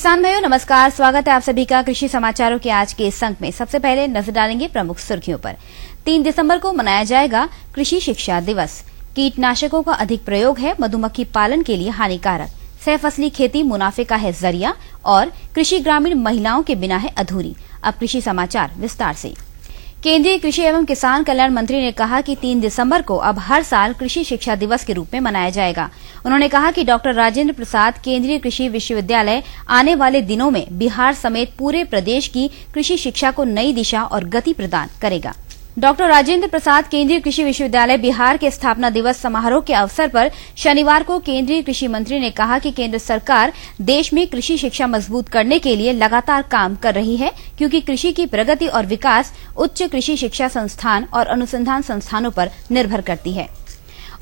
किसान भाइयों नमस्कार, स्वागत है आप सभी का कृषि समाचारों के आज के इस अंक में। सबसे पहले नजर डालेंगे प्रमुख सुर्खियों पर। 3 दिसंबर को मनाया जाएगा कृषि शिक्षा दिवस। कीटनाशकों का अधिक प्रयोग है मधुमक्खी पालन के लिए हानिकारक। सहफसली खेती मुनाफे का है जरिया और कृषि ग्रामीण महिलाओं के बिना है अधूरी। अब कृषि समाचार विस्तार से। केंद्रीय कृषि एवं किसान कल्याण मंत्री ने कहा कि 3 दिसंबर को अब हर साल कृषि शिक्षा दिवस के रूप में मनाया जाएगा। उन्होंने कहा कि डॉक्टर राजेंद्र प्रसाद केंद्रीय कृषि विश्वविद्यालय आने वाले दिनों में बिहार समेत पूरे प्रदेश की कृषि शिक्षा को नई दिशा और गति प्रदान करेगा। डॉक्टर राजेंद्र प्रसाद केंद्रीय कृषि विश्वविद्यालय बिहार के स्थापना दिवस समारोह के अवसर पर शनिवार को केंद्रीय कृषि मंत्री ने कहा कि केंद्र सरकार देश में कृषि शिक्षा मजबूत करने के लिए लगातार काम कर रही है, क्योंकि कृषि की प्रगति और विकास उच्च कृषि शिक्षा संस्थान और अनुसंधान संस्थानों पर निर्भर करती है।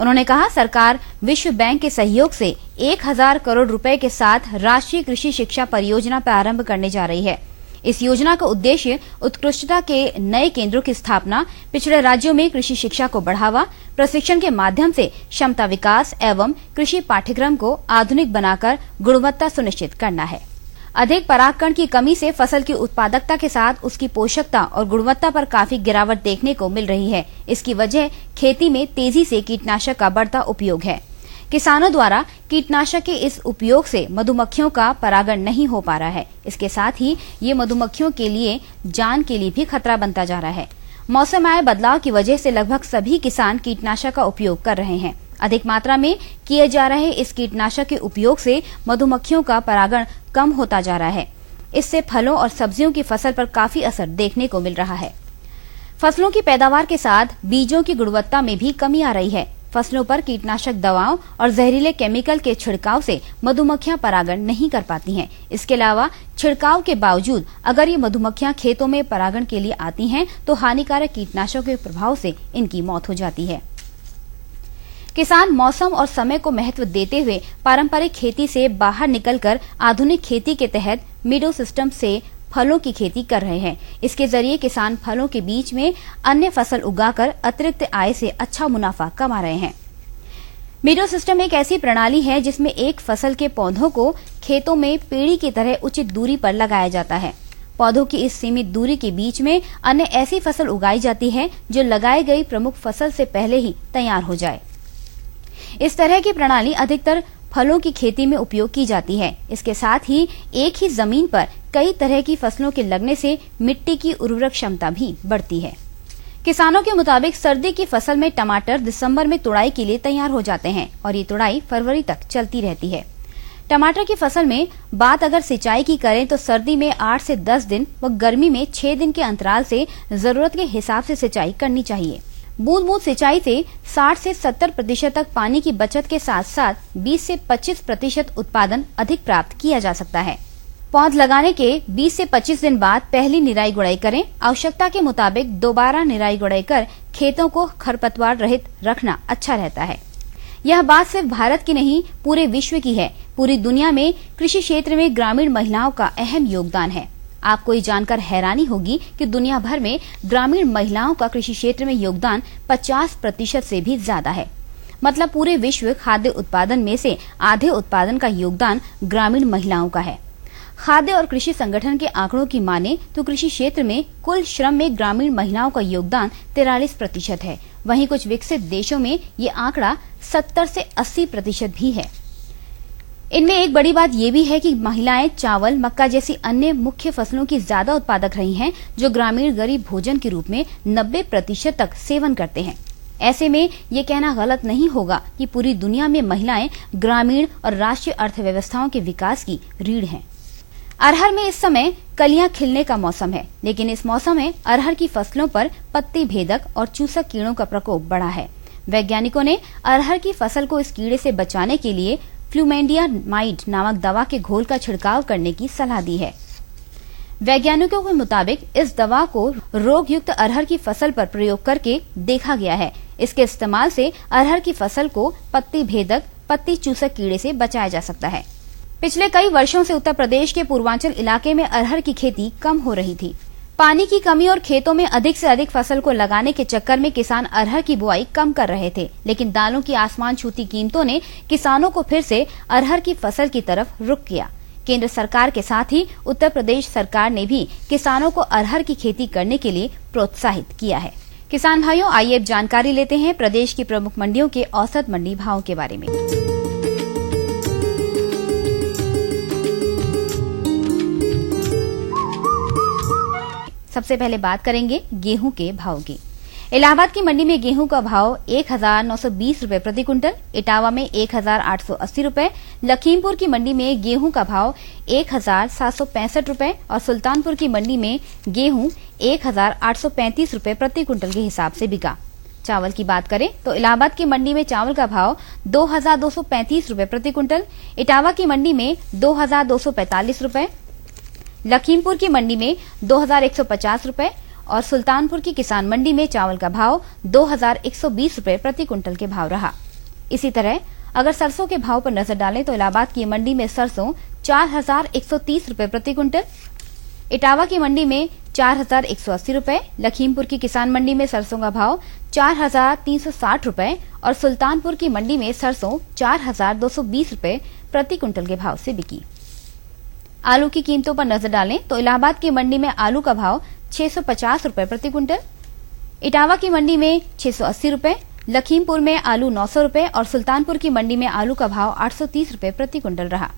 उन्होंने कहा सरकार विश्व बैंक के सहयोग से 1000 करोड़ रुपए के साथ राष्ट्रीय कृषि शिक्षा परियोजना प्रारंभ करने जा रही है। इस योजना का उद्देश्य उत्कृष्टता के नए केंद्रों की स्थापना, पिछड़े राज्यों में कृषि शिक्षा को बढ़ावा, प्रशिक्षण के माध्यम से क्षमता विकास एवं कृषि पाठ्यक्रम को आधुनिक बनाकर गुणवत्ता सुनिश्चित करना है। अधिक परागकण की कमी से फसल की उत्पादकता के साथ उसकी पोषकता और गुणवत्ता पर काफी गिरावट देखने को मिल रही है। इसकी वजह खेती में तेजी से कीटनाशक का बढ़ता उपयोग है। किसानों द्वारा कीटनाशक के इस उपयोग से मधुमक्खियों का परागण नहीं हो पा रहा है। इसके साथ ही ये मधुमक्खियों के लिए जान के लिए भी खतरा बनता जा रहा है। मौसम में आए बदलाव की वजह से लगभग सभी किसान कीटनाशक का उपयोग कर रहे हैं। अधिक मात्रा में किए जा रहे इस कीटनाशक के उपयोग से मधुमक्खियों का परागण कम होता जा रहा है। इससे फलों और सब्जियों की फसल पर काफी असर देखने को मिल रहा है। फसलों की पैदावार के साथ बीजों की गुणवत्ता में भी कमी आ रही है। फसलों पर कीटनाशक दवाओं और जहरीले केमिकल के छिड़काव से मधुमक्खियां परागण नहीं कर पाती हैं। इसके अलावा छिड़काव के बावजूद अगर ये मधुमक्खियां खेतों में परागण के लिए आती हैं तो हानिकारक कीटनाशकों के प्रभाव से इनकी मौत हो जाती है। किसान मौसम और समय को महत्व देते हुए पारंपरिक खेती से बाहर निकलकर आधुनिक खेती के तहत मीडो सिस्टम से फलों की खेती कर रहे हैं। इसके जरिए किसान फलों के बीच में अन्य फसल उगाकर अतिरिक्त आय से अच्छा मुनाफा कमा रहे हैं। मीडो सिस्टम एक ऐसी प्रणाली है जिसमें एक फसल के पौधों को खेतों में पेड़ी की तरह उचित दूरी पर लगाया जाता है। पौधों की इस सीमित दूरी के बीच में अन्य ऐसी फसल उगाई जाती है जो लगाई गई प्रमुख फसल से पहले ही तैयार हो जाए। इस तरह की प्रणाली अधिकतर फलों की खेती में उपयोग की जाती है। इसके साथ ही एक ही जमीन पर कई तरह की फसलों के लगने से मिट्टी की उर्वरक क्षमता भी बढ़ती है। किसानों के मुताबिक सर्दी की फसल में टमाटर दिसंबर में तुड़ाई के लिए तैयार हो जाते हैं और ये तुड़ाई फरवरी तक चलती रहती है। टमाटर की फसल में बात अगर सिंचाई की करें तो सर्दी में 8 से 10 दिन व गर्मी में 6 दिन के अंतराल से जरूरत के हिसाब से सिंचाई करनी चाहिए। बूंद बूंद सिंचाई से 60 से 70% तक पानी की बचत के साथ साथ 20 से 25% उत्पादन अधिक प्राप्त किया जा सकता है। पौध लगाने के 20 से 25 दिन बाद पहली निराई गुड़ाई करें। आवश्यकता के मुताबिक दोबारा निराई गुड़ाई कर खेतों को खरपतवार रहित रखना अच्छा रहता है। यह बात सिर्फ भारत की नहीं पूरे विश्व की है। पूरी दुनिया में कृषि क्षेत्र में ग्रामीण महिलाओं का अहम योगदान है। आपको ये जानकर हैरानी होगी कि दुनिया भर में ग्रामीण महिलाओं का कृषि क्षेत्र में योगदान 50% से भी ज्यादा है। मतलब पूरे विश्व खाद्य उत्पादन में से आधे उत्पादन का योगदान ग्रामीण महिलाओं का है। खाद्य और कृषि संगठन के आंकड़ों की माने तो कृषि क्षेत्र में कुल श्रम में ग्रामीण महिलाओं का योगदान 43% है। वहीं कुछ विकसित देशों में ये आंकड़ा 70 से 80% भी है। इनमें एक बड़ी बात यह भी है कि महिलाएं चावल, मक्का जैसी अन्य मुख्य फसलों की ज्यादा उत्पादक रही हैं, जो ग्रामीण गरीब भोजन के रूप में 90% तक सेवन करते हैं। ऐसे में ये कहना गलत नहीं होगा कि पूरी दुनिया में महिलाएं ग्रामीण और राष्ट्रीय अर्थव्यवस्थाओं के विकास की रीढ़ हैं। अरहर में इस समय कलियां खिलने का मौसम है, लेकिन इस मौसम में अरहर की फसलों पर पत्ती भेदक और चूसक कीड़ों का प्रकोप बढ़ा है। वैज्ञानिकों ने अरहर की फसल को इस कीड़े से बचाने के लिए फ्लूमेंडियामाइड नामक दवा के घोल का छिड़काव करने की सलाह दी है। वैज्ञानिकों के मुताबिक इस दवा को रोग युक्त अरहर की फसल पर प्रयोग करके देखा गया है। इसके इस्तेमाल से अरहर की फसल को पत्ती भेदक, पत्ती चूसक कीड़े से बचाया जा सकता है। पिछले कई वर्षों से उत्तर प्रदेश के पूर्वांचल इलाके में अरहर की खेती कम हो रही थी। पानी की कमी और खेतों में अधिक से अधिक फसल को लगाने के चक्कर में किसान अरहर की बुआई कम कर रहे थे, लेकिन दालों की आसमान छूती कीमतों ने किसानों को फिर से अरहर की फसल की तरफ रुख किया। केंद्र सरकार के साथ ही उत्तर प्रदेश सरकार ने भी किसानों को अरहर की खेती करने के लिए प्रोत्साहित किया है। किसान भाइयों, आइए अब जानकारी लेते हैं प्रदेश की प्रमुख मंडियों के औसत मंडी भाव के बारे में। सबसे पहले बात करेंगे गेहूं के भाव की। इलाहाबाद की मंडी में गेहूं का भाव 1920 रुपए प्रति क्विंटल, इटावा में 1880 रुपए, लखीमपुर की मंडी में गेहूं का भाव 1765 रुपए और सुल्तानपुर की मंडी में गेहूं 1835 रुपए प्रति क्विंटल के हिसाब से बिका। चावल की बात करें तो इलाहाबाद की मंडी में चावल का भाव 2235 रुपए प्रति क्विंटल, इटावा की मंडी में 2245 रुपए, लखीमपुर की मंडी में 2150 रुपए और सुल्तानपुर की किसान मंडी में चावल का भाव 2120 रुपए प्रति क्विंटल के भाव रहा। इसी तरह अगर सरसों के भाव पर नजर डालें तो इलाहाबाद की मंडी में सरसों 4130 रुपए प्रति क्विंटल, इटावा की मंडी में 4180 रुपए, लखीमपुर की किसान मंडी में सरसों का भाव 4360 रुपए और सुल्तानपुर की मंडी में सरसों 4220 रुपए प्रति क्विंटल के भाव से बिकी। आलू की कीमतों पर नजर डालें तो इलाहाबाद की मंडी में आलू का भाव 650 रुपए प्रति क्विंटल, इटावा की मंडी में 680 रुपए, लखीमपुर में आलू 900 रुपए और सुल्तानपुर की मंडी में आलू का भाव 830 रुपए प्रति क्विंटल रहा।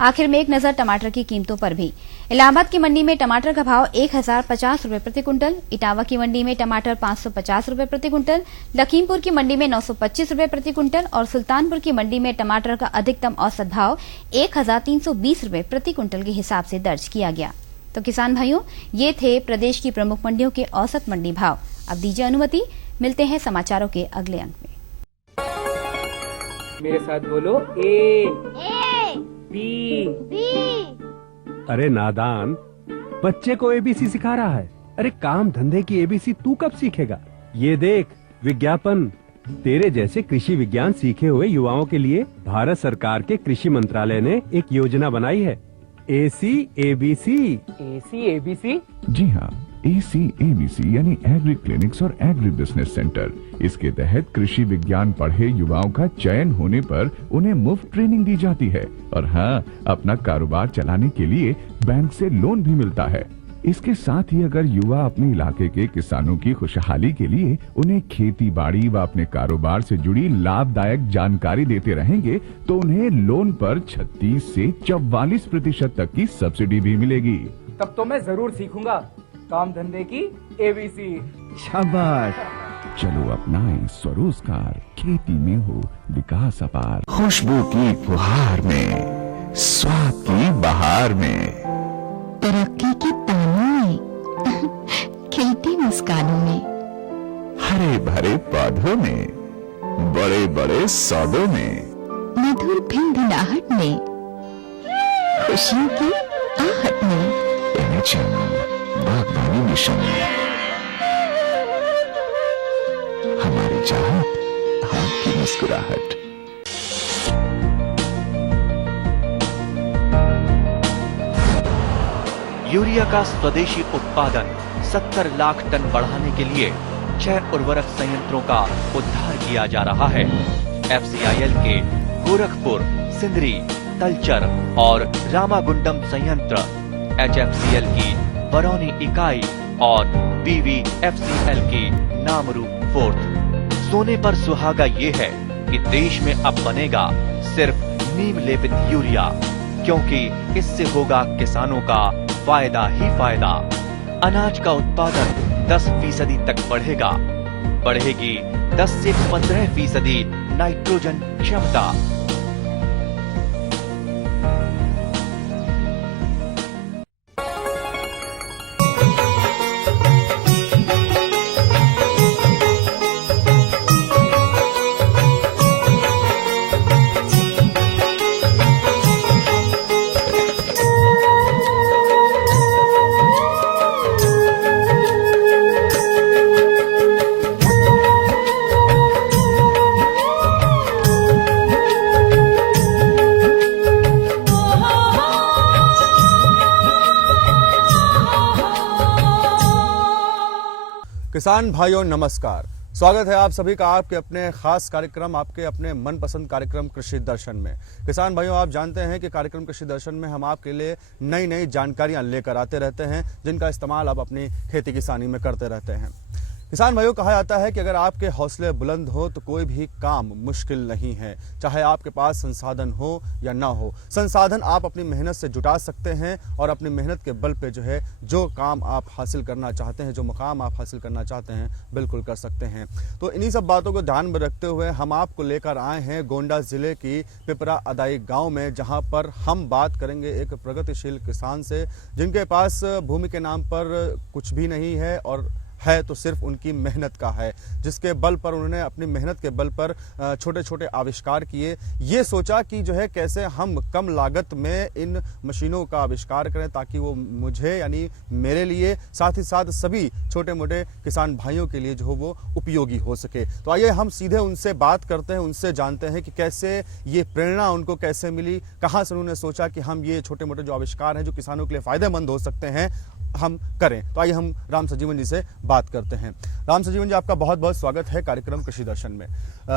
आखिर में एक नजर टमाटर की कीमतों पर भी। इलाहाबाद की मंडी में टमाटर का भाव 1050 रुपए प्रति क्विंटल, इटावा की मंडी में टमाटर 550 रुपए प्रति क्विंटल, लखीमपुर की मंडी में 925 रुपए प्रति क्विंटल और सुल्तानपुर की मंडी में टमाटर का अधिकतम औसत भाव 1320 रुपए प्रति क्विंटल के हिसाब से दर्ज किया गया। तो किसान भाइयों, ये थे प्रदेश की प्रमुख मंडियों के औसत मंडी भाव। अब दीजिए अनुमति, मिलते हैं समाचारों के अगले अंक में। मेरे साथ बोलो ए बी। अरे नादान, बच्चे को एबीसी सिखा रहा है। अरे काम धंधे की एबीसी तू कब सीखेगा? ये देख विज्ञापन। तेरे जैसे कृषि विज्ञान सीखे हुए युवाओं के लिए भारत सरकार के कृषि मंत्रालय ने एक योजना बनाई है, ACABC। ACABC? जी हाँ, ACABC यानी एग्री क्लिनिक्स और एग्री बिजनेस सेंटर। इसके तहत कृषि विज्ञान पढ़े युवाओं का चयन होने पर उन्हें मुफ्त ट्रेनिंग दी जाती है और हाँ, अपना कारोबार चलाने के लिए बैंक से लोन भी मिलता है। इसके साथ ही अगर युवा अपने इलाके के किसानों की खुशहाली के लिए उन्हें खेती बाड़ी व अपने कारोबार से जुड़ी लाभदायक जानकारी देते रहेंगे तो उन्हें लोन पर 36 से 44% तक की सब्सिडी भी मिलेगी। तब तो मैं जरूर सीखूंगा काम धंधे की ABC। शाबाश, चलो अपनाएं स्वरोजगार, खेती में हो विकास अपार। खुशबू की फुहार में, स्वाद की बहार में, तरक्की की तानों में, खिलती मुस्कानों में, हरे भरे पौधों में, बड़े बड़े सौदों में, मधुर भिनभिनाहट में, खुशियों की आहट में, बागवानी मिशन में, हमारी चाहत, आपकी मुस्कुराहट। यूरिया का स्वदेशी उत्पादन 70 लाख टन बढ़ाने के लिए 6 उर्वरक संयंत्रों का उद्धार किया जा रहा है। FCIL के गोरखपुर, सिंदरी, तलचर और रामागुंडम संयंत्र, HFCL की बरौनी इकाई और BVFCL की नामरू फोर्थ। सोने पर सुहागा ये है कि देश में अब बनेगा सिर्फ नीम लेपित यूरिया, क्योंकि इससे होगा किसानों का फायदा ही फायदा। अनाज का उत्पादन 10% तक बढ़ेगा। बढ़ेगी 10 से 15% नाइट्रोजन क्षमता। किसान भाइयों नमस्कार। स्वागत है आप सभी का आपके अपने खास कार्यक्रम, आपके अपने मनपसंद कार्यक्रम कृषि दर्शन में। किसान भाइयों, आप जानते हैं कि कार्यक्रम कृषि दर्शन में हम आपके लिए नई नई जानकारियां लेकर आते रहते हैं, जिनका इस्तेमाल आप अपनी खेती किसानी में करते रहते हैं। किसान भाइयों, कहा जाता है कि अगर आपके हौसले बुलंद हो तो कोई भी काम मुश्किल नहीं है, चाहे आपके पास संसाधन हो या ना हो। संसाधन आप अपनी मेहनत से जुटा सकते हैं और अपनी मेहनत के बल पे जो काम आप हासिल करना चाहते हैं, जो मुकाम आप हासिल करना चाहते हैं, बिल्कुल कर सकते हैं। तो इन्हीं सब बातों को ध्यान में रखते हुए हम आपको लेकर आए हैं गोंडा जिले की पिपरा अदाई गाँव में, जहाँ पर हम बात करेंगे एक प्रगतिशील किसान से, जिनके पास भूमि के नाम पर कुछ भी नहीं है और है तो सिर्फ उनकी मेहनत का है, जिसके बल पर उन्होंने अपनी मेहनत के बल पर छोटे छोटे आविष्कार किए। ये सोचा कि कैसे हम कम लागत में इन मशीनों का आविष्कार करें ताकि वो मुझे यानी मेरे लिए, साथ ही साथ सभी छोटे मोटे किसान भाइयों के लिए वो उपयोगी हो सके। तो आइए हम सीधे उनसे बात करते हैं, उनसे जानते हैं कि कैसे ये प्रेरणा उनको कैसे मिली, कहाँ से उन्होंने सोचा कि हम ये छोटे मोटे जो आविष्कार हैं जो किसानों के लिए फायदेमंद हो सकते हैं हम करें। तो आइए हम राम सजीवन जी से बात करते हैं। राम सजीवन जी, आपका बहुत बहुत स्वागत है कार्यक्रम कृषि दर्शन में।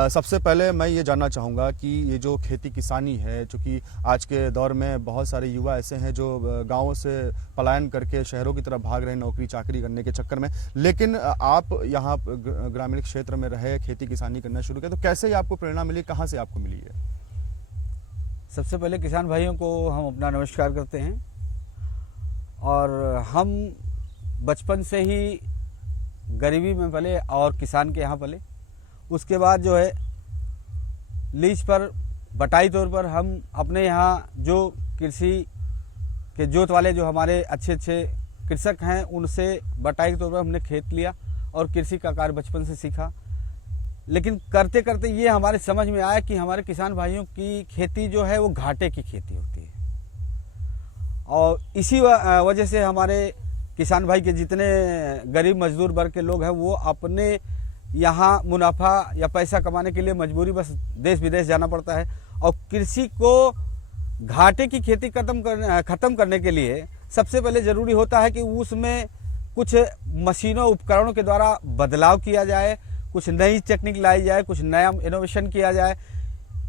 सबसे पहले मैं ये जानना चाहूँगा कि ये जो खेती किसानी है, चूँकि आज के दौर में बहुत सारे युवा ऐसे हैं जो गाँवों से पलायन करके शहरों की तरफ भाग रहे हैं नौकरी चाकरी करने के चक्कर में, लेकिन आप यहाँ ग्रामीण क्षेत्र में रहे, खेती किसानी करना शुरू किया, तो कैसे ही आपको प्रेरणा मिली, कहाँ से आपको मिली है? सबसे पहले किसान भाइयों को हम अपना नमस्कार करते हैं। और हम बचपन से ही गरीबी में पले और किसान के यहाँ पले। उसके बाद लीज पर बटाई तौर पर हम अपने यहाँ जो कृषि के जोत वाले जो हमारे अच्छे अच्छे कृषक हैं, उनसे बटाई के तौर पर हमने खेत लिया और कृषि का कार्य बचपन से सीखा। लेकिन करते करते ये हमारे समझ में आया कि हमारे किसान भाइयों की खेती वो घाटे की खेती होती है, और इसी वजह से हमारे किसान भाई के जितने गरीब मजदूर वर्ग के लोग हैं वो अपने यहाँ मुनाफा या पैसा कमाने के लिए मजबूरी बस देश विदेश जाना पड़ता है। और कृषि को घाटे की खेती खत्म करने के लिए सबसे पहले ज़रूरी होता है कि उसमें कुछ मशीनों उपकरणों के द्वारा बदलाव किया जाए, कुछ नई टेक्निक लाई जाए, कुछ नया इनोवेशन किया जाए।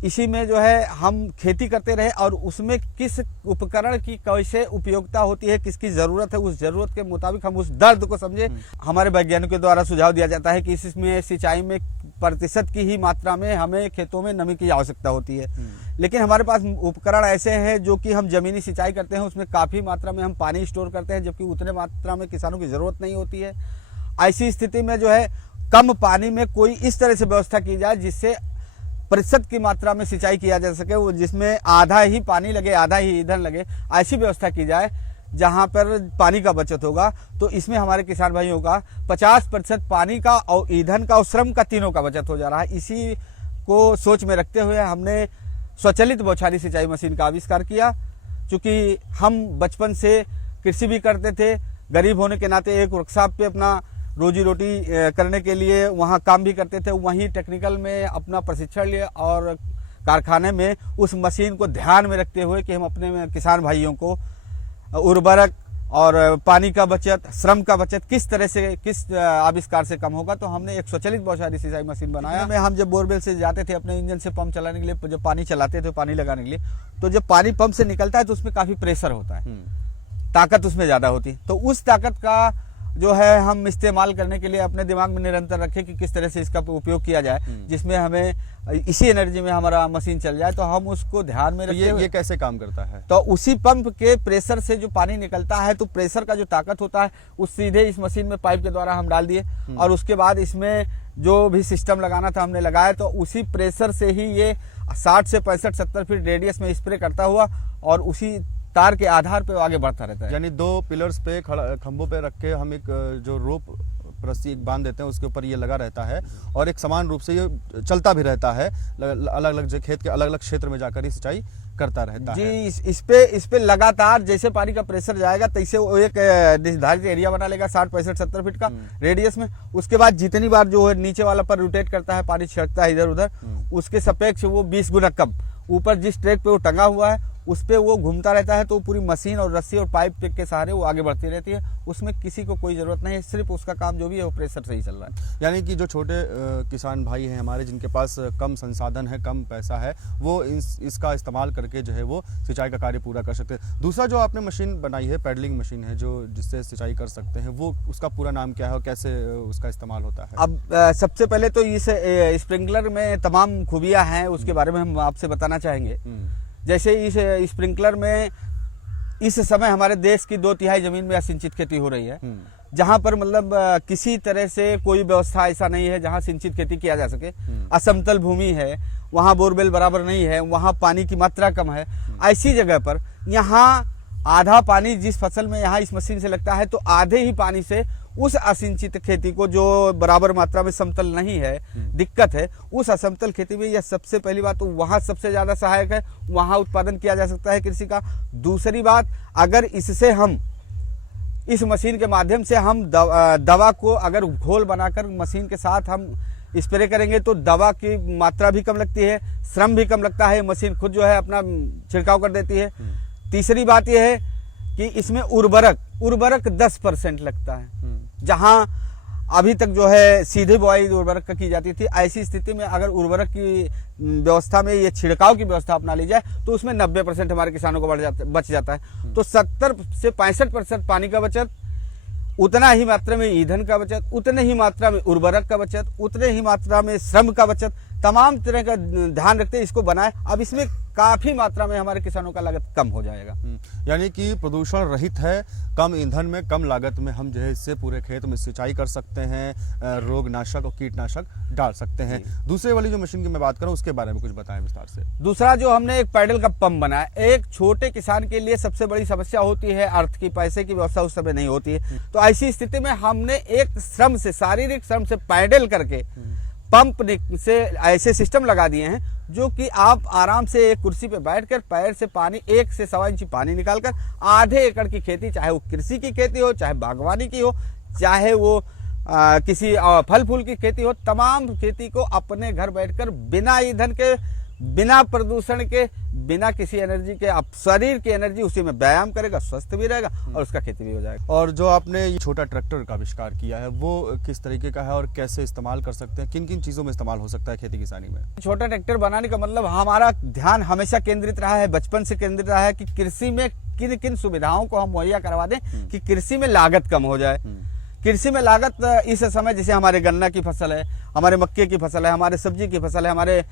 इसी में हम खेती करते रहे और उसमें किस उपकरण की कैसे उपयोगिता होती है, किसकी ज़रूरत है, उस ज़रूरत के मुताबिक हम उस दर्द को समझे। हमारे वैज्ञानिकों द्वारा सुझाव दिया जाता है कि इसमें सिंचाई में प्रतिशत की ही मात्रा में हमें खेतों में नमी की आवश्यकता होती है। लेकिन हमारे पास उपकरण ऐसे हैं जो कि हम ज़मीनी सिंचाई करते हैं, उसमें काफ़ी मात्रा में हम पानी स्टोर करते हैं, जबकि उतने मात्रा में किसानों की ज़रूरत नहीं होती है। ऐसी स्थिति में कम पानी में कोई इस तरह से व्यवस्था की जाए जिससे प्रतिशत की मात्रा में सिंचाई किया जा सके, वो जिसमें आधा ही पानी लगे आधा ही ईंधन लगे, ऐसी व्यवस्था की जाए जहां पर पानी का बचत होगा। तो इसमें हमारे किसान भाइयों का 50% पानी का और ईंधन का और श्रम का तीनों का बचत हो जा रहा है। इसी को सोच में रखते हुए हमने स्वचालित बौछारी सिंचाई मशीन का आविष्कार किया। चूँकि हम बचपन से कृषि भी करते थे, गरीब होने के नाते एक वर्कशॉप पे अपना रोजी रोटी करने के लिए वहाँ काम भी करते थे, वहीं टेक्निकल में अपना प्रशिक्षण लिया और कारखाने में उस मशीन को ध्यान में रखते हुए कि हम अपने किसान भाइयों को उर्वरक और पानी का बचत, श्रम का बचत किस तरह से, किस आविष्कार से कम होगा, तो हमने एक स्वचालित बौछारी सिंचाई मशीन बनाया। में हम जब बोरवेल से जाते थे अपने इंजन से पंप चलाने के लिए, जब पानी चलाते थे पानी लगाने के लिए, तो जब पानी पंप से निकलता है तो उसमें काफ़ी प्रेशर होता है, ताकत उसमें ज़्यादा होती है। तो उस ताकत का हम इस्तेमाल करने के लिए अपने दिमाग में निरंतर रखें कि किस तरह से इसका उपयोग किया जाए, जिसमें हमें इसी एनर्जी में हमारा मशीन चल जाए। तो हम उसको ध्यान में रखते। ये कैसे काम करता है? तो उसी पंप के प्रेशर से जो पानी निकलता है, तो प्रेशर का जो ताकत होता है उस सीधे इस मशीन में पाइप के द्वारा हम डाल दिए, और उसके बाद इसमें जो भी सिस्टम लगाना था हमने लगाया। तो उसी प्रेशर से ही ये 60 से 65-70 फीट रेडियस में स्प्रे करता हुआ और उसी तार के आधार पे आगे बढ़ता रहता है। यानी 2 पिलर्स पे खंभों पे रख के हम एक जो रोप रस्सी बांध देते हैं, उसके ऊपर ये लगा रहता है और एक समान रूप से ये चलता भी रहता है, अलग अलग खेत के अलग अलग क्षेत्र में जाकर ही सिंचाई करता रहता है जी। इस पे लगातार जैसे पानी का प्रेशर जाएगा तैसे वो एक निर्धारित एरिया बना लेगा 60, 65, 70 फीट का रेडियस में। उसके बाद जितनी बार जो है नीचे वाला पर रोटेट करता है, पानी छिड़कता है इधर उधर, उसके सापेक्ष वो 20 गुना कम ऊपर जिस ट्रैक पे वो टंगा हुआ है उस पे वो घूमता रहता है, तो पूरी मशीन और रस्सी और पाइप के सहारे वो आगे बढ़ती रहती है। उसमें किसी को कोई ज़रूरत नहीं है, सिर्फ उसका काम जो भी है वो प्रेशर से ही चल रहा है। यानी कि जो छोटे किसान भाई हैं हमारे, जिनके पास कम संसाधन है, कम पैसा है, वो इसका इस्तेमाल करके जो है वो सिंचाई का कार्य पूरा कर सकते हैं। दूसरा जो आपने मशीन बनाई है, पैडलिंग मशीन है, जो जिससे सिंचाई कर सकते हैं, वो उसका पूरा नाम क्या है और कैसे उसका इस्तेमाल होता है? अब सबसे पहले तो इस स्प्रिंकलर में तमाम खूबियाँ हैं, उसके बारे में हम आपसे बताना चाहेंगे। जैसे इस स्प्रिंकलर में इस समय हमारे देश की 2/3 जमीन में असिंचित खेती हो रही है, जहां पर मतलब किसी तरह से कोई व्यवस्था ऐसा नहीं है जहां सिंचित खेती किया जा सके। असमतल भूमि है, वहां बोरवेल बराबर नहीं है, वहां पानी की मात्रा कम है। ऐसी जगह पर यहाँ आधा पानी जिस फसल में यहाँ इस मशीन से लगता है, तो आधे ही पानी से उस असिंचित खेती को, जो बराबर मात्रा में समतल नहीं है, दिक्कत है, उस असमतल खेती में यह सबसे पहली बात तो वहाँ सबसे ज़्यादा सहायक है, वहाँ उत्पादन किया जा सकता है कृषि का। दूसरी बात, अगर इससे हम इस मशीन के माध्यम से हम दवा को अगर घोल बनाकर मशीन के साथ हम स्प्रे करेंगे तो दवा की मात्रा भी कम लगती है, श्रम भी कम लगता है, मशीन खुद जो है अपना छिड़काव कर देती है। तीसरी बात यह है कि इसमें उर्वरक 10% लगता है, जहां अभी तक जो है सीधे बुआई उर्वरक का की जाती थी। ऐसी स्थिति में अगर उर्वरक की व्यवस्था में ये छिड़काव की व्यवस्था अपना ली जाए तो उसमें 90% हमारे किसानों को बच जाता है। तो 70 से 65% पानी का बचत, उतना ही मात्रा में ईंधन का बचत, उतने ही मात्रा में उर्वरक का बचत, उतने ही मात्रा में श्रम का बचत, तमाम तरह का ध्यान रखते इसको बनाए। अब इसमें काफी मात्रा में हमारे किसानों का लागत कम हो जाएगा। यानी कि प्रदूषण रहित है, कम ईंधन में, कम लागत में हम जो है इससे पूरे खेत में सिंचाई कर सकते हैं, रोगनाशक और कीटनाशक डाल सकते हैं। दूसरे वाली जो मशीन की मैं बात करूं उसके बारे में कुछ बताएं विस्तार से। दूसरा जो हमने एक पैडल का पंप बनाया, एक छोटे किसान के लिए सबसे बड़ी समस्या होती है अर्थ की, पैसे की व्यवस्था उस समय नहीं होती है। तो ऐसी स्थिति में हमने एक श्रम से, शारीरिक श्रम से पैडल करके पंप से ऐसे सिस्टम लगा दिए हैं जो कि आप आराम से एक कुर्सी पे बैठकर पैर से पानी 1 से 1.25 इंच पानी निकालकर आधे एकड़ की खेती, चाहे वो कृषि की खेती हो, चाहे बागवानी की हो, चाहे वो किसी फल फूल की खेती हो, तमाम खेती को अपने घर बैठकर बिना ईंधन के, बिना प्रदूषण के, बिना किसी एनर्जी के, आप शरीर की एनर्जी उसी में व्यायाम करेगा, स्वस्थ भी रहेगा और उसका खेती भी हो जाएगा। और जो आपने ये छोटा ट्रैक्टर का आविष्कार किया है वो किस तरीके का है और कैसे इस्तेमाल कर सकते हैं, किन किन चीजों में इस्तेमाल हो सकता है खेती किसानी में? छोटा ट्रैक्टर बनाने का मतलब हमारा ध्यान हमेशा केंद्रित रहा है, बचपन से केंद्रित रहा है कि कृषि में किन किन सुविधाओं को हम मुहैया करवा दें कि कृषि में लागत कम हो जाए। कृषि में लागत इस समय जैसे हमारे गन्ना की फसल है, हमारे मक्के की फसल है, हमारे सब्जी की फसल है, हमारे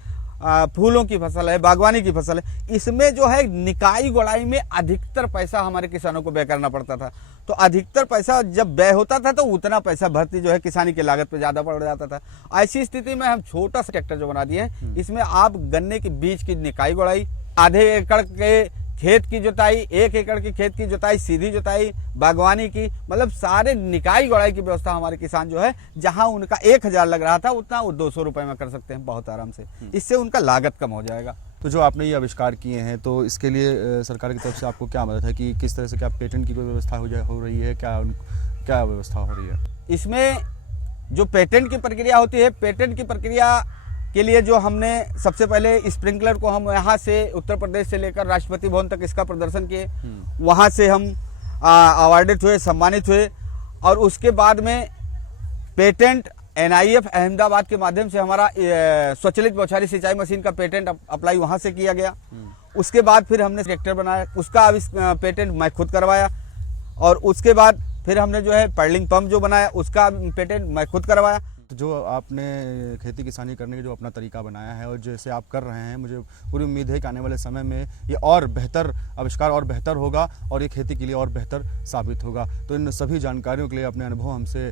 फूलों की फसल है, बागवानी की फसल है, इसमें जो है निकाई गुड़ाई में अधिकतर पैसा हमारे किसानों को व्यय करना पड़ता था। तो अधिकतर पैसा जब व्यय होता था तो उतना पैसा भर्ती जो है किसानी की लागत पे ज्यादा पड़ जाता था। ऐसी स्थिति में हम छोटा सा ट्रैक्टर जो बना दिए हैं, इसमें आप गन्ने के बीज की निकाई गुड़ाई, आधे एकड़ के खेत की जुताई, 1 एकड़ की खेत की जुताई, सीधी जुताई, बागवानी की, मतलब सारे निकाई गुड़ाई की व्यवस्था हमारे किसान जो है, जहां उनका 1000 लग रहा था उतना वो 200 रुपए में कर सकते हैं बहुत आराम से। इससे उनका लागत कम हो जाएगा। तो जो आपने ये आविष्कार किए हैं तो इसके लिए सरकार की तरफ से आपको क्या मदद है कि किस तरह से, क्या पेटेंट की कोई व्यवस्था हो रही है, क्या व्यवस्था हो रही है? इसमें जो पेटेंट की प्रक्रिया होती है, पेटेंट की प्रक्रिया के लिए जो हमने सबसे पहले स्प्रिंकलर को हम यहाँ से उत्तर प्रदेश से लेकर राष्ट्रपति भवन तक इसका प्रदर्शन किए, वहाँ से हम अवार्डित हुए, सम्मानित हुए, और उसके बाद में पेटेंट NIF अहमदाबाद के माध्यम से हमारा स्वचालित बौछारी सिंचाई मशीन का पेटेंट अप्लाई वहाँ से किया गया। उसके बाद फिर हमने ट्रैक्टर बनाया, उसका पेटेंट मैं खुद करवाया, और उसके बाद फिर हमने जो है पैडलिंग पंप जो बनाया उसका पेटेंट मैं खुद करवाया। तो जो आपने खेती किसानी करने का जो अपना तरीका बनाया है और जैसे आप कर रहे हैं, मुझे पूरी उम्मीद है कि आने वाले समय में ये और बेहतर आविष्कार और बेहतर होगा और ये खेती के लिए और बेहतर साबित होगा। तो इन सभी जानकारियों के लिए, अपने अनुभव हमसे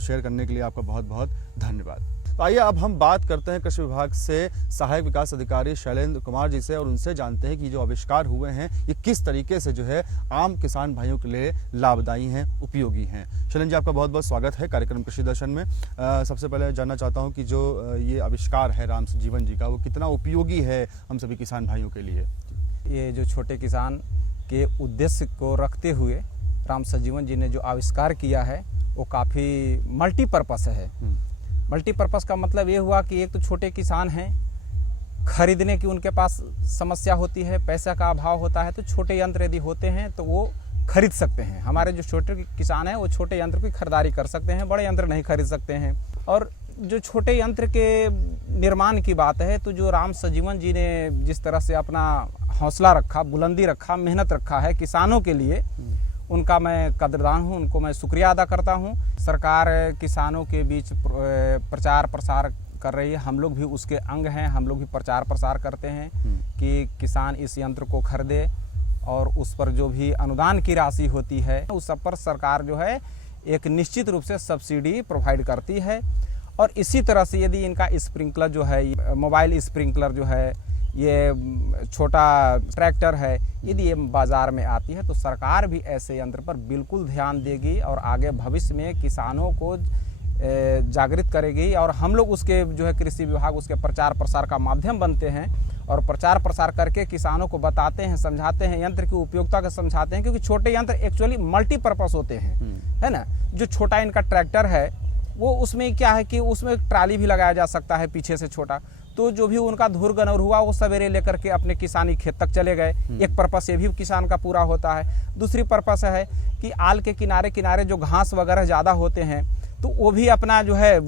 शेयर करने के लिए आपका बहुत बहुत धन्यवाद। तो आइए अब हम बात करते हैं कृषि विभाग से सहायक विकास अधिकारी शैलेंद्र कुमार जी से और उनसे जानते हैं कि जो आविष्कार हुए हैं ये किस तरीके से जो है आम किसान भाइयों के लिए लाभदायी हैं, उपयोगी हैं। शैलेंद्र जी, आपका बहुत बहुत स्वागत है कार्यक्रम कृषि दर्शन में। सबसे पहले जानना चाहता हूं कि जो ये आविष्कार है राम सजीवन जी का, वो कितना उपयोगी है हम सभी किसान भाइयों के लिए? ये जो छोटे किसान के उद्देश्य को रखते हुए राम सजीवन जी ने जो आविष्कार किया है वो काफ़ी मल्टीपर्पस है। मल्टीपर्पस का मतलब ये हुआ कि एक तो छोटे किसान हैं, खरीदने की उनके पास समस्या होती है, पैसा का अभाव होता है, तो छोटे यंत्र यदि होते हैं तो वो खरीद सकते हैं। हमारे जो छोटे किसान हैं वो छोटे यंत्र की खरीदारी कर सकते हैं, बड़े यंत्र नहीं खरीद सकते हैं। और जो छोटे यंत्र के निर्माण की बात है तो जो राम सजीवन जी ने जिस तरह से अपना हौसला रखा, बुलंदी रखा, मेहनत रखा है किसानों के लिए, उनका मैं कदरदान हूँ, उनको मैं शुक्रिया अदा करता हूँ। सरकार किसानों के बीच प्रचार प्रसार कर रही है, हम लोग भी उसके अंग हैं, हम लोग भी प्रचार प्रसार करते हैं कि किसान इस यंत्र को खरीदे और उस पर जो भी अनुदान की राशि होती है उस सब पर सरकार जो है एक निश्चित रूप से सब्सिडी प्रोवाइड करती है। और इसी तरह से यदि इनका स्प्रिंकलर जो है, मोबाइल स्प्रिंकलर जो है, ये छोटा ट्रैक्टर है, यदि ये बाज़ार में आती है तो सरकार भी ऐसे यंत्र पर बिल्कुल ध्यान देगी और आगे भविष्य में किसानों को जागृत करेगी। और हम लोग उसके जो है कृषि विभाग उसके प्रचार प्रसार का माध्यम बनते हैं और प्रचार प्रसार करके किसानों को बताते हैं, समझाते हैं, यंत्र की उपयोगिता को समझाते हैं। क्योंकि छोटे यंत्र एक्चुअली मल्टीपर्पज़ होते हैं, है ना। जो छोटा इनका ट्रैक्टर है वो उसमें क्या है कि उसमें ट्राली भी लगाया जा सकता है पीछे से छोटा, तो जो भी उनका धुर गनौर हुआ वो सवेरे लेकर के अपने किसानी खेत तक चले गए। एक पर्पस ये भी किसान का पूरा होता है। दूसरी पर्पस है कि आल के किनारे किनारे जो घास वगैरह ज़्यादा होते हैं तो वो भी अपना जो है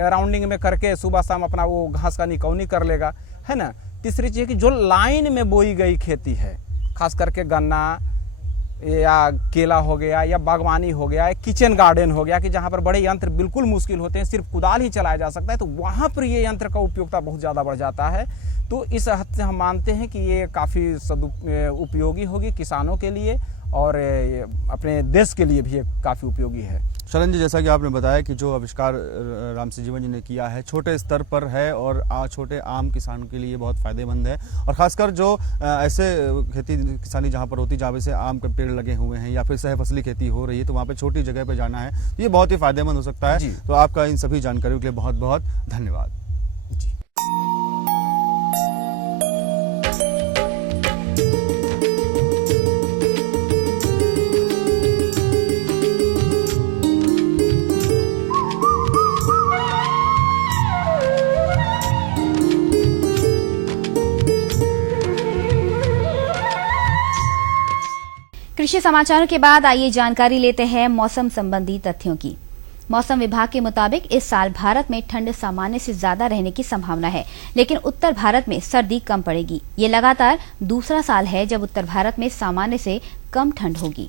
राउंडिंग में करके सुबह शाम अपना वो घास का निकौनी कर लेगा, है ना। तीसरी चीज़ कि जो लाइन में बोई गई खेती है, खास करके गन्ना या केला हो गया या बागवानी हो गया या किचन गार्डन हो गया कि जहाँ पर बड़े यंत्र बिल्कुल मुश्किल होते हैं, सिर्फ कुदाल ही चलाया जा सकता है, तो वहाँ पर ये यंत्र का उपयोगिता बहुत ज़्यादा बढ़ जाता है। तो इस हद से हम मानते हैं कि ये काफ़ी उपयोगी होगी किसानों के लिए और अपने देश के लिए भी ये काफ़ी उपयोगी है। शरण जी, जैसा कि आपने बताया कि जो आविष्कार राम सजीवन जी ने किया है छोटे स्तर पर है और छोटे आम किसानों के लिए बहुत फ़ायदेमंद है। और ख़ासकर जो ऐसे खेती किसानी जहाँ पर होती जहाँ पे से आम के पेड़ लगे हुए हैं या फिर सह फसली खेती हो रही है तो वहाँ पे छोटी जगह पे जाना है तो ये बहुत ही फ़ायदेमंद हो सकता है। तो आपका इन सभी जानकारियों के लिए बहुत बहुत धन्यवाद। कृषि समाचारों के बाद आइए जानकारी लेते हैं मौसम संबंधी तथ्यों की। मौसम विभाग के मुताबिक इस साल भारत में ठंड सामान्य से ज्यादा रहने की संभावना है, लेकिन उत्तर भारत में सर्दी कम पड़ेगी। ये लगातार दूसरा साल है जब उत्तर भारत में सामान्य से कम ठंड होगी।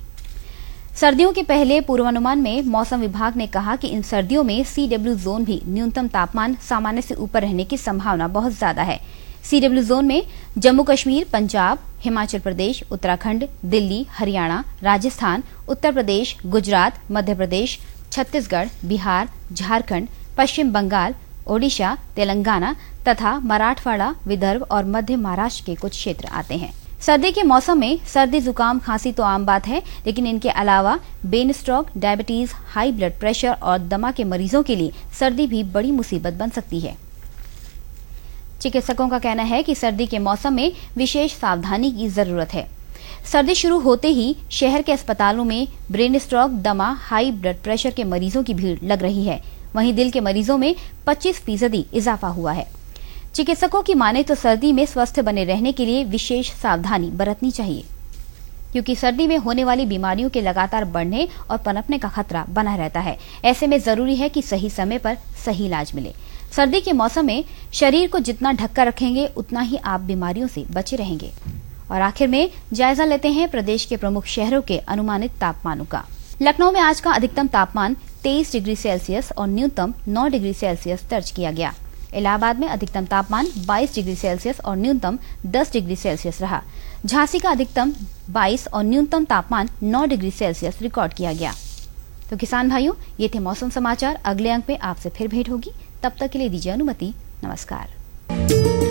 सर्दियों के पहले पूर्वानुमान में मौसम विभाग ने कहा कि इन सर्दियों में CW जोन भी न्यूनतम तापमान सामान्य से ऊपर रहने की संभावना बहुत ज्यादा है। CW जोन में जम्मू कश्मीर, पंजाब, हिमाचल प्रदेश, उत्तराखंड, दिल्ली, हरियाणा, राजस्थान, उत्तर प्रदेश, गुजरात, मध्य प्रदेश, छत्तीसगढ़, बिहार, झारखंड, पश्चिम बंगाल, ओडिशा, तेलंगाना तथा मराठवाड़ा, विदर्भ और मध्य महाराष्ट्र के कुछ क्षेत्र आते हैं। सर्दी के मौसम में सर्दी, जुकाम, खांसी तो आम बात है, लेकिन इनके अलावा brain stroke, diabetes, high blood pressure और दमा के मरीजों के लिए सर्दी भी बड़ी मुसीबत बन सकती है। चिकित्सकों का कहना है कि सर्दी के मौसम में विशेष सावधानी की जरूरत है। सर्दी शुरू होते ही शहर के अस्पतालों में ब्रेन स्ट्रोक, दमा, हाई ब्लड प्रेशर के मरीजों की भीड़ लग रही है। वहीं दिल के मरीजों में 25% इजाफा हुआ है। चिकित्सकों की माने तो सर्दी में स्वस्थ बने रहने के लिए विशेष सावधानी बरतनी चाहिए, क्योंकि सर्दी में होने वाली बीमारियों के लगातार बढ़ने और पनपने का खतरा बना रहता है। ऐसे में जरूरी है कि सही समय पर सही इलाज मिले। सर्दी के मौसम में शरीर को जितना ढककर रखेंगे उतना ही आप बीमारियों से बचे रहेंगे। और आखिर में जायजा लेते हैं प्रदेश के प्रमुख शहरों के अनुमानित तापमानों का। लखनऊ में आज का अधिकतम तापमान 23 डिग्री सेल्सियस और न्यूनतम 9 डिग्री सेल्सियस दर्ज किया गया। इलाहाबाद में अधिकतम तापमान 22 डिग्री सेल्सियस और न्यूनतम 10 डिग्री सेल्सियस रहा। झांसी का अधिकतम 22 और न्यूनतम तापमान 9 डिग्री सेल्सियस रिकॉर्ड किया गया। तो किसान भाइयों, ये थे मौसम समाचार। अगले अंक में आपसे फिर भेंट होगी, तब तक के लिए दीजिए अनुमति। नमस्कार।